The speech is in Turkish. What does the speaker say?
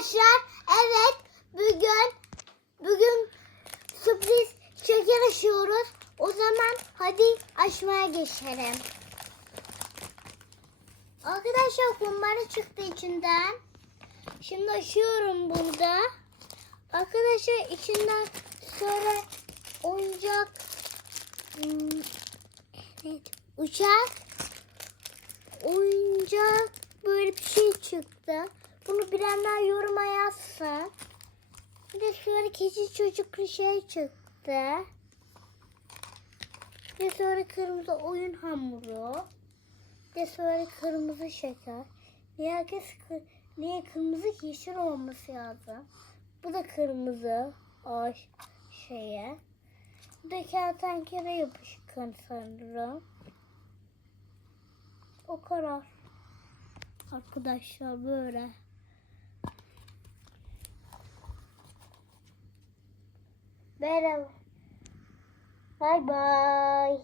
Arkadaşlar evet bugün bugün sürpriz şeker açıyoruz. O zaman hadi açmaya geçelim. Arkadaşlar kumbara çıktı içinden. Şimdi açıyorum burada. Arkadaşlar içinden sonra oyuncak hmm, uçak oyuncak böyle bir şey çıktı. Bunu bilenler yoruma yazsın. Bir de sonra keçi çocuklu şey çıktı. Bir de sonra kırmızı oyun hamuru. Bir de sonra kırmızı şeker. Niye herkes kı- niye kırmızı yeşil olması lazım? Bu da kırmızı o şeye. Bu da kertenkele yapışkan sanırım. O kadar. Arkadaşlar böyle. Bye bye.